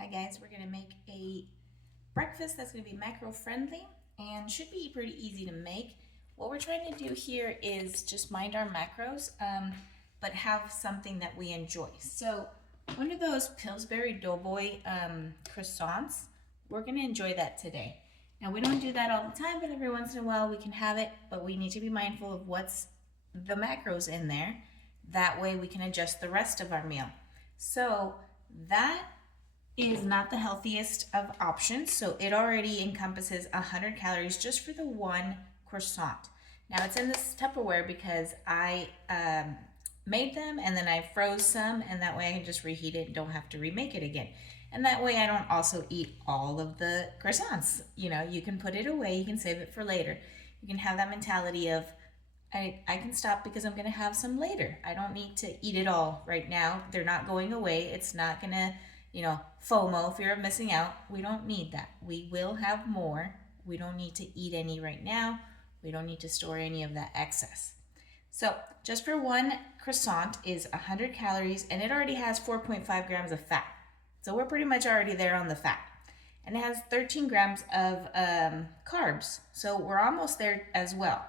Hi guys, we're going to make a breakfast that's going to be macro friendly and should be pretty easy to make. What we're trying to do here is just mind our macros, but have something that we enjoy. So one of those Pillsbury Doughboy croissants, we're going to enjoy that today. Now we don't do that all the time, but every once in a while we can have it, but we need to be mindful of what's the macros in there. That way we can adjust the rest of our meal. So that is not the healthiest of options, so it already encompasses 100 calories just for the one croissant. Now it's in this Tupperware because I made them and then I froze some, and that way I can just reheat it and don't have to remake it again. And that way I don't also eat all of the croissants. You know, you can put it away, you can save it for later. You can have that mentality of, I can stop because I'm gonna have some later. I don't need to eat it all right now. They're not going away. It's not gonna, FOMO, fear of missing out. We don't need that. We will have more. We don't need to eat any right now. We don't need to store any of that excess. So just for one croissant is 100 calories, and it already has 4.5 grams of fat. So we're pretty much already there on the fat. And it has 13 grams of carbs. So we're almost there as well.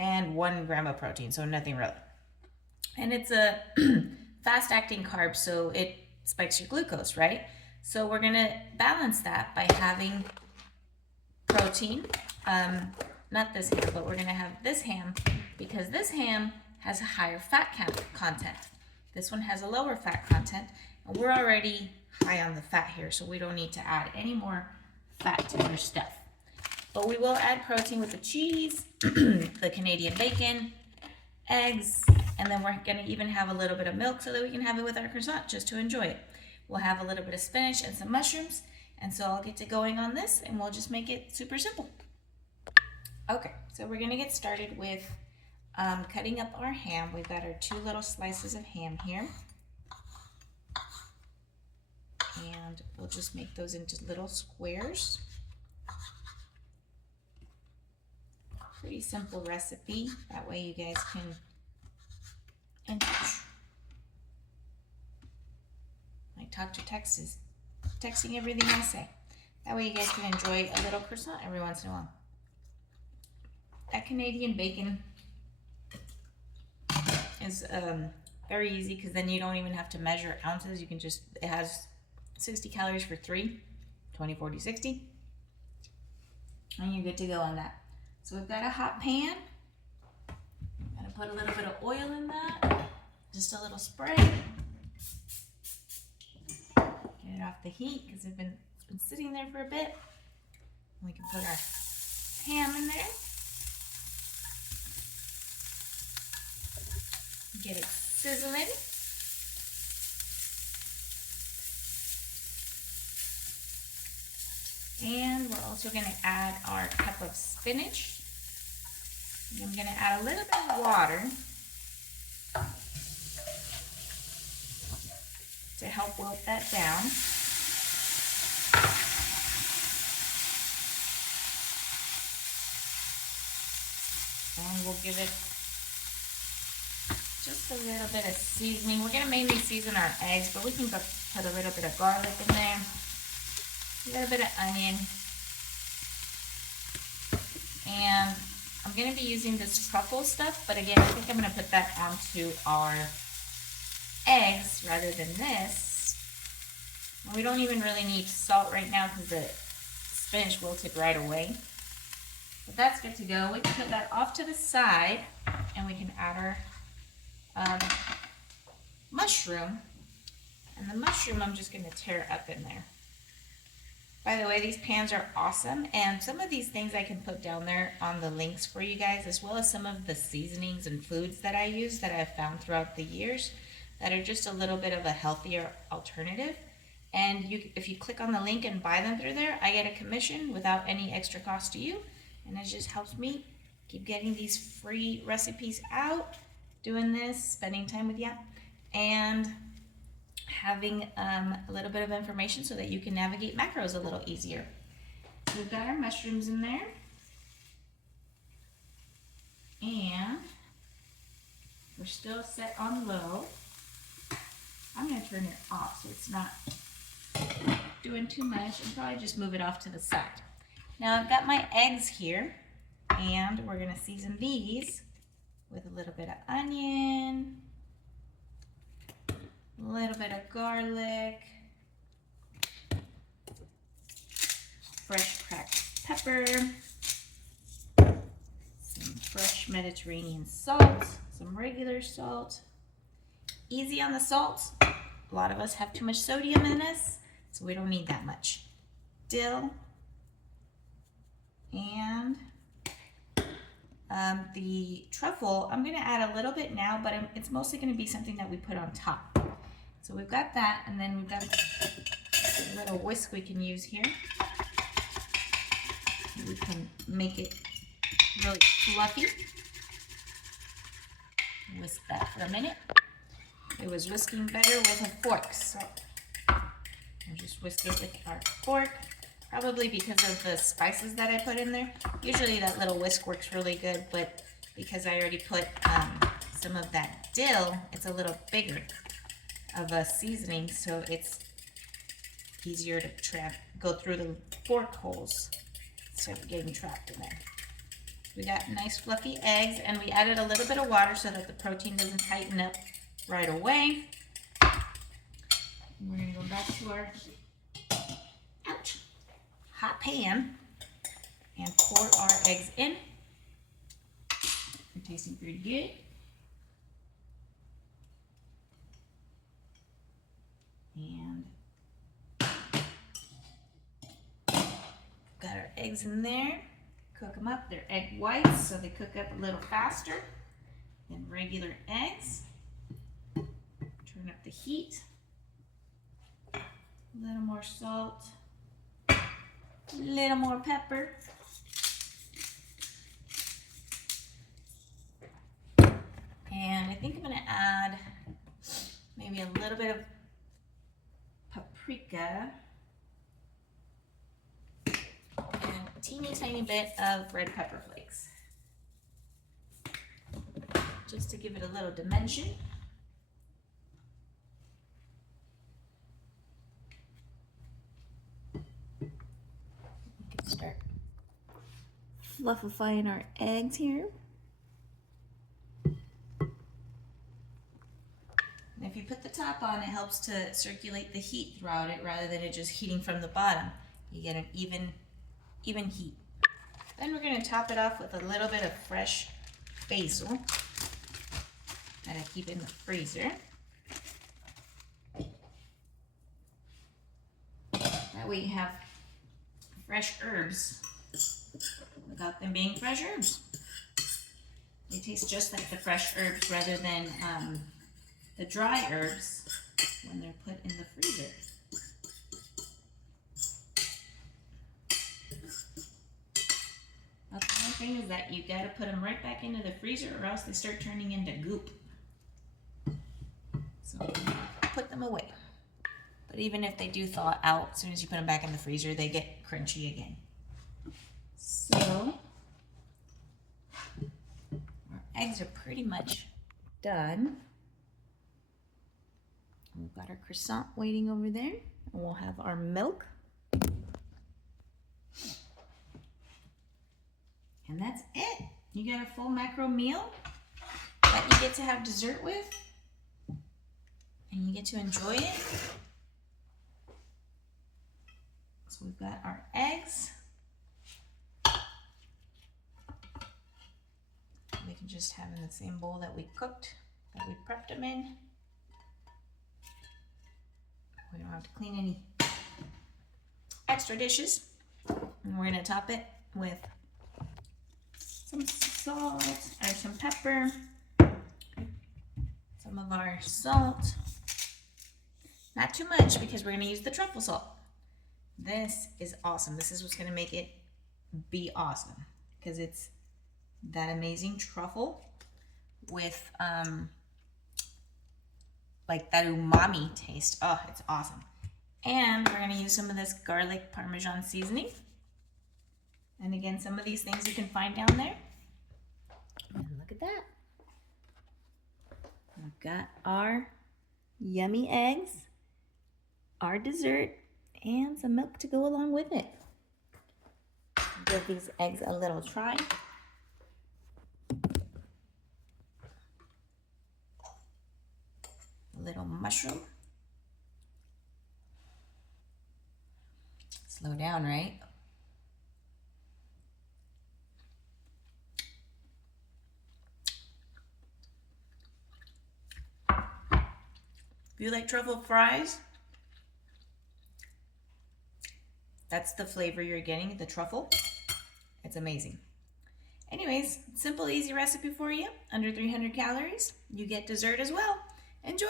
And 1 gram of protein, so nothing really. And it's a fast-acting carb, so it spikes your glucose, right? So we're gonna balance that by having protein, not this ham, but we're gonna have this ham because this ham has a higher fat content. This one has a lower fat content, and we're already high on the fat here, so we don't need to add any more fat to our stuff. But we will add protein with the cheese, the Canadian bacon, eggs, and then we're gonna even have a little bit of milk so that we can have it with our croissant just to enjoy it. We'll have a little bit of spinach and some mushrooms, and so I'll get to going on this and we'll just make it super simple. Okay, so we're gonna get started with cutting up our ham. We've got our 2 little slices of ham here. And we'll just make those into little squares. Pretty simple recipe. That way you guys can my talk to text is texting everything I say. That way you guys can enjoy a little croissant every once in a while. That Canadian bacon is very easy because then you don't even have to measure ounces. You can just, it has 60 calories for 3, 20, 40, 60. And you're good to go on that. So we've got a hot pan. I'm gonna put a little bit of oil in that, just a little spray. Get it off the heat because it's been sitting there for a bit. We can put our ham in there. Get it sizzling. And we're also going to add our cup of spinach. And I'm going to add a little bit of water to help wilt that down. And we'll give it just a little bit of seasoning. We're going to mainly season our eggs, but we can put a little bit of garlic in there. A little bit of onion, and I'm going to be using this truffle stuff, but again, I think I'm going to put that onto our eggs rather than this. And we don't even really need salt right now because the spinach wilted right away. But that's good to go. We can put that off to the side, and we can add our mushroom. And the mushroom I'm just going to tear up in there. By the way, these pans are awesome, and some of these things I can put down there on the links for you guys, as well as some of the seasonings and foods that I use that I've found throughout the years that are just a little bit of a healthier alternative. And if you click on the link and buy them through there, I get a commission without any extra cost to you, and it just helps me keep getting these free recipes out, doing this, spending time with you, and having a little bit of information so that you can navigate macros a little easier. So we've got our mushrooms in there. And we're still set on low. I'm going to turn it off so it's not doing too much and probably just move it off to the side. Now I've got my eggs here, and we're gonna season these with a little bit of onion, a little bit of garlic, fresh cracked pepper, some fresh Mediterranean salt, some regular salt. Easy on the salt. A lot of us have too much sodium in us, so we don't need that much. Dill, and the truffle, I'm gonna add a little bit now, but it's mostly gonna be something that we put on top. So we've got that, and then we've got a little whisk we can use here. We can make it really fluffy. Whisk that for a minute. It was whisking better with a fork, so we'll just whisk it with our fork. Probably because of the spices that I put in there. Usually that little whisk works really good, but because I already put some of that dill, it's a little bigger of a seasoning, so it's easier to go through the fork holes instead of getting trapped in there. We got nice fluffy eggs, and we added a little bit of water so that the protein doesn't tighten up right away. We're gonna go back to our hot pan and pour our eggs in. They're tasting pretty good. And got our eggs in there. Cook them up. They're egg whites, so they cook up a little faster than regular eggs. Turn up the heat. A little more salt. A little more pepper. And I think I'm gonna add maybe a little bit of paprika and a teeny tiny bit of red pepper flakes, just to give it a little dimension. Start fluffifying our eggs here. And if you put the top on, it helps to circulate the heat throughout it rather than it just heating from the bottom. You get an even heat. Then we're going to top it off with a little bit of fresh basil that I keep in the freezer. That way you have fresh herbs without them being fresh herbs. They taste just like the fresh herbs rather than the dry herbs when they're put in the freezer. Now, the one thing is that you gotta put them right back into the freezer or else they start turning into goop. So put them away. But even if they do thaw out, as soon as you put them back in the freezer, they get crunchy again. So our eggs are pretty much done. We've got our croissant waiting over there, and we'll have our milk. And that's it. You got a full macro meal that you get to have dessert with, and you get to enjoy it. So we've got our eggs. We can just have in the same bowl that we cooked, that we prepped them in. We don't have to clean any extra dishes. And we're gonna top it with some salt or some pepper, some of our salt. Not too much because we're gonna use the truffle salt. This is awesome. This is what's gonna make it be awesome because it's that amazing truffle with like that umami taste. Oh, it's awesome. And we're gonna use some of this garlic Parmesan seasoning. And again, some of these things you can find down there. And look at that. We've got our yummy eggs, our dessert, and some milk to go along with it. Give these eggs a little try. A little mushroom. Slow down, right? If you like truffle fries, that's the flavor you're getting, the truffle. It's amazing. Anyways, simple, easy recipe for you. Under 300 calories. You get dessert as well. Enjoy!